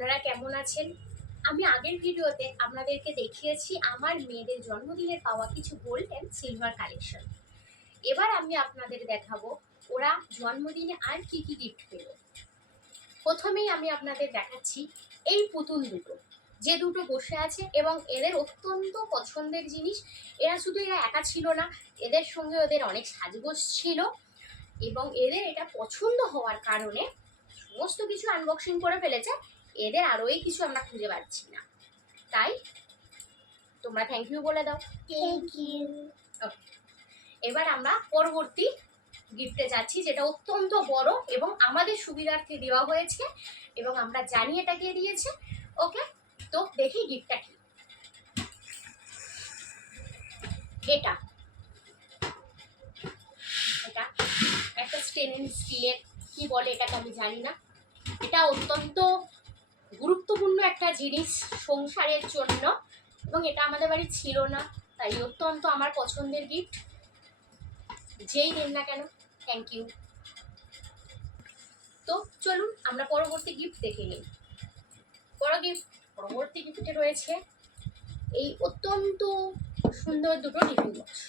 আপনারা কেমন আছেন? আমি আগের ভিডিওতে আপনাদেরকে দেখিয়েছি আমার মেয়েদের জন্মদিনের পাওয়া কিছু গোল্ড অ্যান্ড সিলভার কালেকশন এবার আমি আপনাদের দেখাবো ওরা জন্মদিনে আর কি কি গিফট পেল। প্রথমেই আমি আপনাদের দেখাচ্ছি এই পুতুল দুটো। যে দুটো বসে আছে এবং এদের অত্যন্ত পছন্দের জিনিস, এরা শুধু এরা একা ছিল না, এদের সঙ্গে ওদের অনেক সাজগোজ ছিল এবং এদের এটা পছন্দ হওয়ার কারণে সমস্ত কিছু আনবক্সিং করে ফেলেছে। এদের আরোই কিছু আমরা খুঁজে পাচ্ছি না। তাই তোমরা থ্যাংক ইউ বলে দাও। থ্যাংক ইউ এবার আমরা পরবর্তী গিফটে যাচ্ছি যেটা অত্যন্ত বড় এবং আমাদের সুবিধার্থে দেওয়া হয়েছে এবং আমরা জানি এটা কে দিয়েছে। ওকে তো দেখি গিফটটা কি। এটা। এটা একটা স্টেনলেস স্টিলের কি বলে এটাকে আমি জানি না। এটা অত্যন্ত গুরুত্বপূর্ণ একটা জিনিস সংসারের জন্য, এবং এটা আমাদের বাড়ি ছিল না, তাই অত্যন্ত আমার পছন্দের গিফট যেই দেন না কেন থ্যাংক ইউ তো চলুন, আমরা পরবর্তী গিফট দেখে নিই। বড় গিফট পরবর্তী গিফটে রয়েছে এই অত্যন্ত সুন্দর দুটো টিফিন বক্স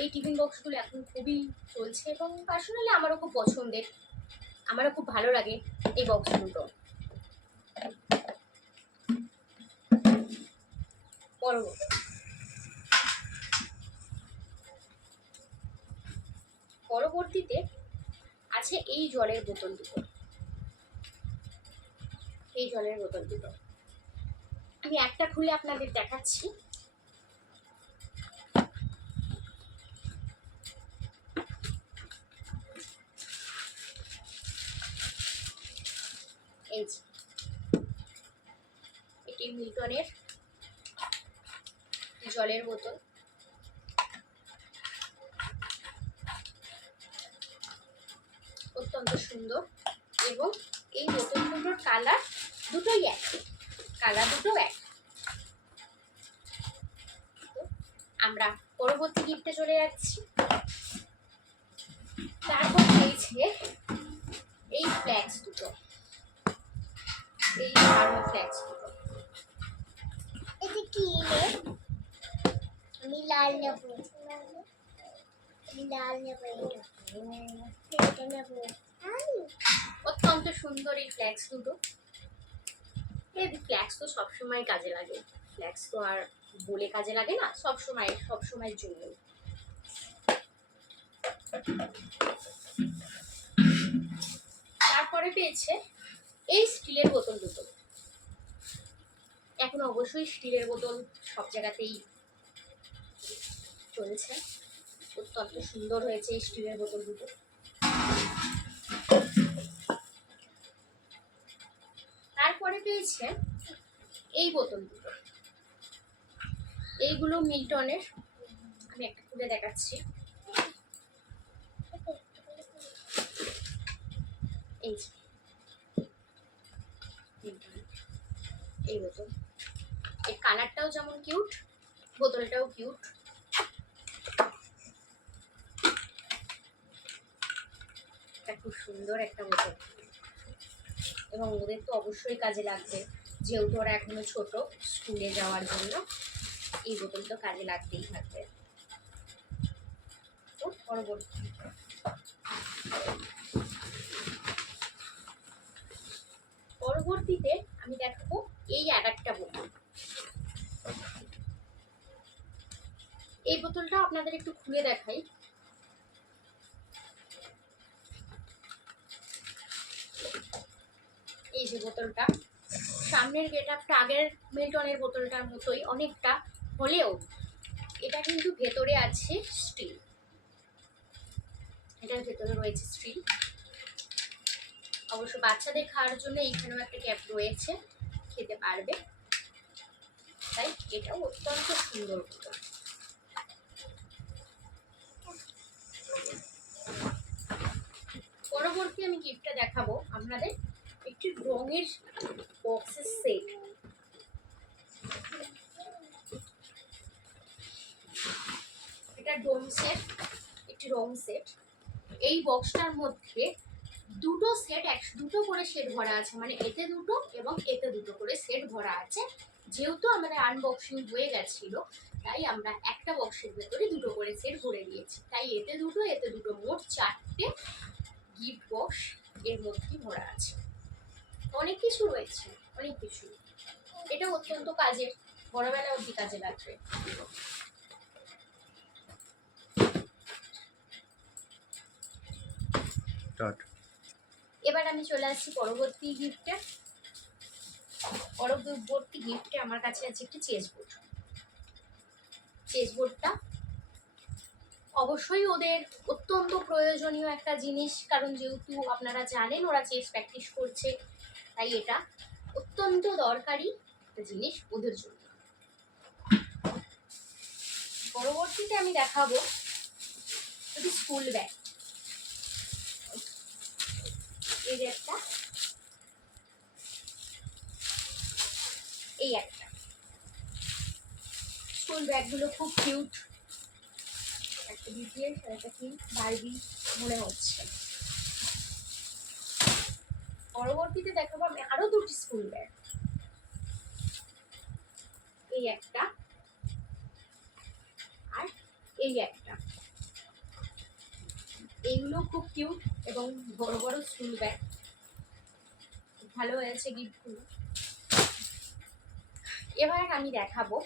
এই টিফিন বক্সগুলো এখন খুবই চলছে, এবং পার্সোনালি আমারও খুব পছন্দের। আমারও খুব ভালো লাগে এই বক্স দুটো। পরবর্তী পরবর্তীতে আছে এই জলের বোতল দুটো। এই জলের বোতল দুটো। আমি একটা খুলে আপনাদের দেখাচ্ছি। এটি জলের বোতল। অত্যন্ত সুন্দর। এবং এই বোতল দুটোর কালার দুটোই এক। কালার দুটো এক। আমরা পরবর্তী গিফটে চলে যাচ্ছি। তারপর পেয়েছে এই ফ্ল্যাক্স দুটো। এই ফ্ল্যাক্স দুটো। এটা কি রে আমি লাল নেব লাল নেব এটা নেব অত্যন্ত সুন্দর এই ফ্ল্যাক্স দুটো। এই ফ্ল্যাক্স তো সবসময় কাজে লাগে। ফ্ল্যাক্স তো আর বলে কাজে লাগে না, সবসময়, সবসময়ের জন্য তারপরে পেয়েছে এই স্টিলের বোতল দুটো। এখন অবশ্যই স্টিলের বোতল সব জায়গাতেই চলছে। অত্যন্ত সুন্দর হয়েছে এই স্টিলের বোতল দুটো। তারপরে পেয়েছে এই বোতল দুটো। এইগুলো মিল্টনের। আমি একটা খুলে দেখাচ্ছি। এই এই বোতল। কালারটাও যেমন কিউট বোতলটাও কিউট এটা খুব সুন্দর একটা বোতল। এবং ওদের তো অবশ্যই কাজে লাগবে। যেহেতু ওরা এখনও ছোট, স্কুলে যাওয়ার জন্য এই বোতল তো কাজে লাগতেই থাকবে। পরবর্তী। পরবর্তীতে আমি দেখাবো এই আর বোতল এই বোতলটা আপনাদের একটু খুলে দেখাই। এই যে বোতলটা। সামনের গেট আপটা আগের মিল্টনের বোতলটার মতোই অনেকটা হলেও এটা কিন্তু ভেতরে আছে স্টিল। এটার ভেতরে রয়েছে স্টিল। অবশ্য বাচ্চাদের খাওয়ার জন্য এইখানেও একটা ক্যাপ রয়েছে, খেতে পারবে। তাই এটাও অত্যন্ত সুন্দর বোতল। পরবর্তী আমি গিফটটা দেখাবো। আপনাদের একটি রঙের বক্সের সেট এটা ডোম সেট একটি রং সেট এই বক্সটার মধ্যে দুটো সেট এক, দুটো করে সেট ভরা আছে। মানে এতে দুটো এবং এতে দুটো করে সেট ভরা আছে। যেহেতু আমাদের আনবক্সিং হয়ে গেছিল, তাই আমরা একটা বক্সের ভেতরে দুটো করে সেট ভরে দিয়েছি। তাই এতে দুটো এতে দুটো মোট চারটে গিফট বক্স এর মধ্যে ভরা আছে। অনেক কিছু রয়েছে অনেক কিছু। এটা অত্যন্ত কাজের বড়বেলা অবধি কাজে লাগবে। এবার আমি চলে আসছি পরবর্তী গিফটে পরবর্তী গিফটে আমার কাছে আছে একটি চেস বোর্ড চেস বোর্ডটা অবশ্যই ওদের অত্যন্ত প্রয়োজনীয় একটা জিনিস, কারণ যেহেতু আপনারা জানেন ওরা চেস প্র্যাকটিস করছে, তাই এটা অত্যন্ত দরকারি একটা জিনিস ওদের জন্য। পরবর্তীতে আমি দেখাবো একটি স্কুল ব্যাগ এই যে একটা। এই একটা। স্কুল ব্যাগগুলো খুব কিউট বিটিএস আর কি মনে হচ্ছে। পরবর্তীতে দেখাবো আমি আরও দুটি স্কুল ব্যাগ এই একটা আর এই একটা। এইগুলো খুব কিউট এবং বড় বড় স্কুল ব্যাগ ভালো হয়েছে গিফটগুলো এবার আমি দেখাবো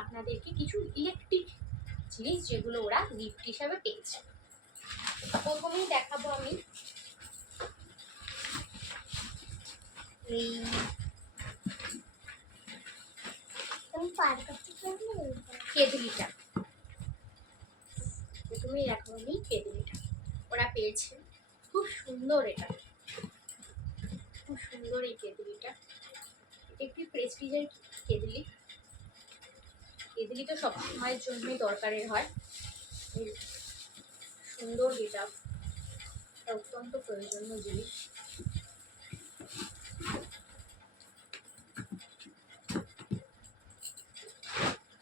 আপনাদেরকে কিছু ইলেকট্রিক জিনিস যেগুলো ওরা গিফট হিসাবে পেয়েছে। প্রথমেই দেখাবো আমি এই কেদলিটা প্রথমেই দেখাবো আমি কেদলিটা ওরা পেয়েছে। খুব সুন্দর এটা। খুব সুন্দর এই কেদলিটা একটি প্রেস্টিজের কেদলি তো সব সময়ের জন্যই দরকারের হয়। সুন্দর এটা অত্যন্ত প্রয়োজনীয় জিনিস।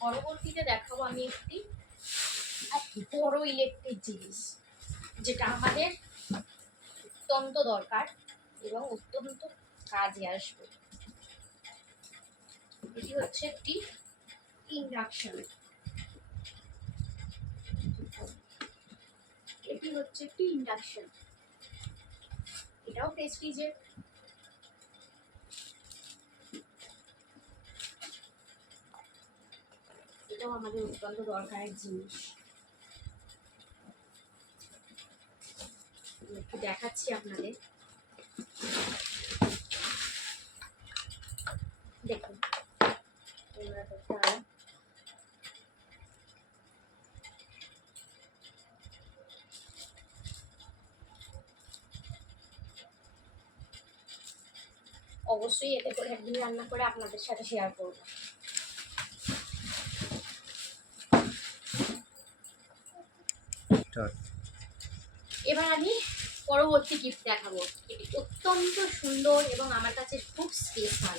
পরবর্তীতে দেখাবো আমি একটি বড় ইলেকট্রিক জিনিস, যেটা আমাদের অত্যন্ত দরকার এবং অত্যন্ত কাজে আসবে। এটি হচ্ছে একটি ইন্ডাকশন এটি হচ্ছে একটি ইন্ডাকশন এটাও প্রেস্টিজের এটাও আমাদের অত্যন্ত দরকারের জিনিস। একটু দেখাচ্ছি আপনাদের। দেখুন। একদিন রান্না করে আপনাদের সাথে শেয়ার করব। এবার আমি পরবর্তী গিফট দেখাবো। এটি অত্যন্ত সুন্দর এবং আমার কাছে খুব স্পেশাল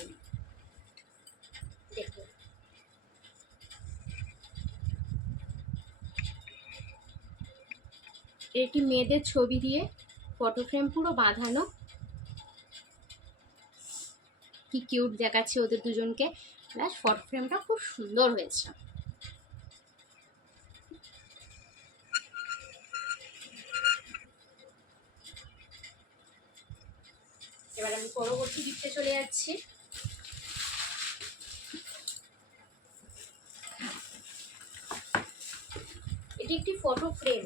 দেখুন। এটি মেয়েদের ছবি দিয়ে ফটো ফ্রেম পুরো বাঁধানো। কি কিউট দেখাচ্ছে ওদের দুজনকে। প্লাস ফটো ফ্রেমটা খুব সুন্দর হয়েছে। এবার আমি পরবর্তী গিফটে চলে যাচ্ছি। এটি একটি ফটো ফ্রেম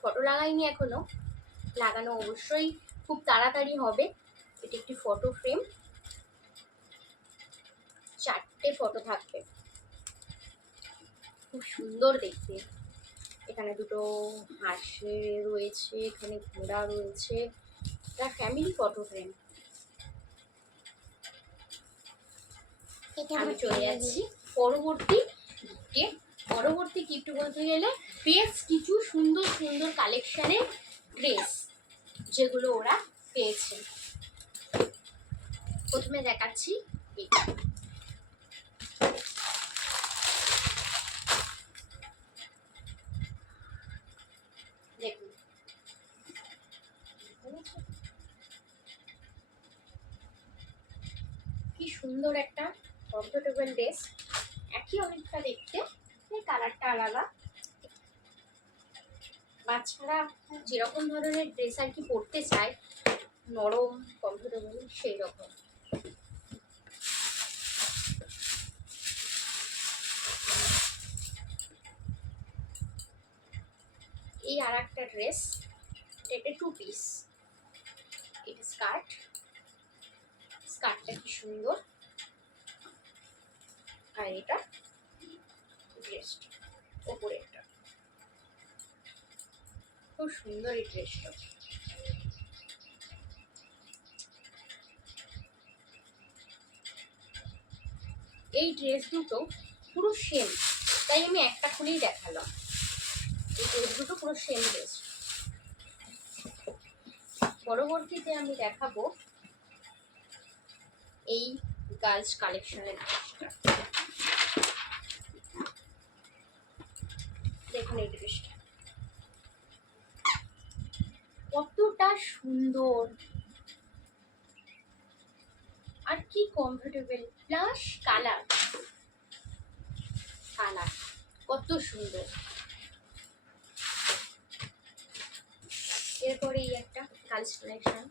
ফটো লাগাইনি এখনও। লাগানো অবশ্যই খুব তাড়াতাড়ি হবে। এটি একটি ফটো ফ্রেম চারটে ফটো থাকবে। খুব সুন্দর দেখতে। এখানে দুটো হাঁসে রয়েছে এখানে ঘোড়া রয়েছে। এটা ফ্যামিলি ফটো ফ্রেম আমি চলে যাচ্ছি। পরবর্তী গিফটে। পরবর্তী গিফট বলতে গেলে বেশ কিছু সুন্দর সুন্দর কালেকশনের ড্রেস যেগুলো ওরা পেয়েছে। প্রথমে দেখাচ্ছি এটা সুন্দর একটা কমফোর্টেবল ড্রেস একই অনেকটা দেখতে কালারটা আলাদা। বাচ্চারা যেরকম ধরনের ড্রেস আর কি পরতে চায়, নরম কমফোর্টেবল সেই রকম এই আর একটা ড্রেস এটা টু পিস এটা স্কার্ট স্কার্টটা কি সুন্দর? আর এটা ড্রেসটা ওপরে একটা খুব সুন্দর এই ড্রেসটা এই ড্রেস দুটো পুরো সেম তাই আমি একটা খুলেই দেখালাম। এই ড্রেস দুটো পুরো সেম ড্রেস পরবর্তীতে আমি দেখাবো এই গার্লস কালেকশনের দেখুন এই ড্রেসটা কতটা সুন্দর। আর কি কমফোর্টেবল প্লাস কালার কালার কত সুন্দর। এরপরে এই একটা কালেকশন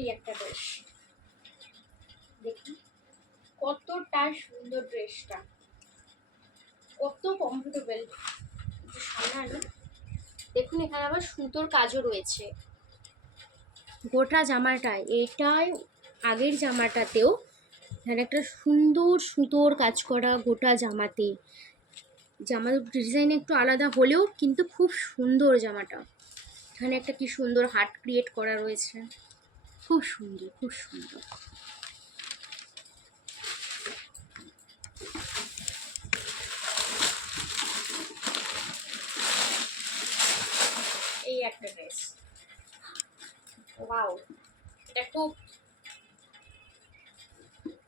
এই একটা ড্রেস দেখুন কতটা সুন্দর ড্রেসটা কত কমফোর্টেবল সামনে দেখুন, এখানে আবার সুতোর কাজও রয়েছে। গোটা জামাটা, এটাই আগের জামাটাতেও এখানে একটা সুন্দর সুতোর কাজ করা গোটা জামাতে জামার ডিজাইন একটু আলাদা হলেও কিন্তু খুব সুন্দর জামাটা। এখানে একটা কি সুন্দর হার্ট ক্রিয়েট করা রয়েছে। খুব সুন্দর খুব সুন্দর। এই একটা ড্রেস ওয়াও এটা খুব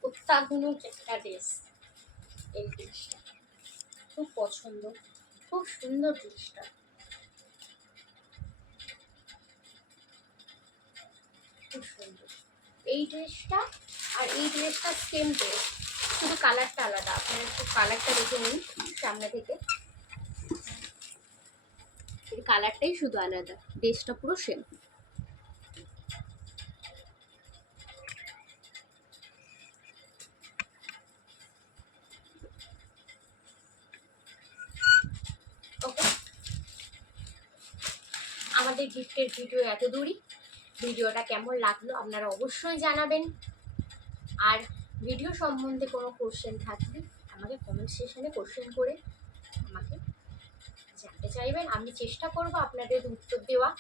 অত্যাধুনিক একটা ড্রেস এই ড্রেসটা খুব পছন্দ, খুব সুন্দর ড্রেসটা খুব সুন্দর। এই ড্রেসটা আর এই ড্রেসটা সেম ড্রেস শুধু কালারটা আলাদা। আপনারা একটু কালারটা দেখে নিন সামনে থেকে। কালারটাই শুধু আলাদা ড্রেসটা পুরো সেম আমাদের গিফটের ভিডিও এত দূরই। ভিডিওটা কেমন লাগল আপনারা অবশ্যই জানাবেন। আর ভিডিও সম্বন্ধে কোনো কোশ্চেন থাকলে আমাকে কমেন্ট সেশনে কোশ্চেন করে আমাকে জানতে চাইবেন। আমি চেষ্টা করব আপনাদের উত্তর দেওয়া।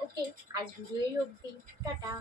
ওকে আজ ভিডিও অবধি। টাটা।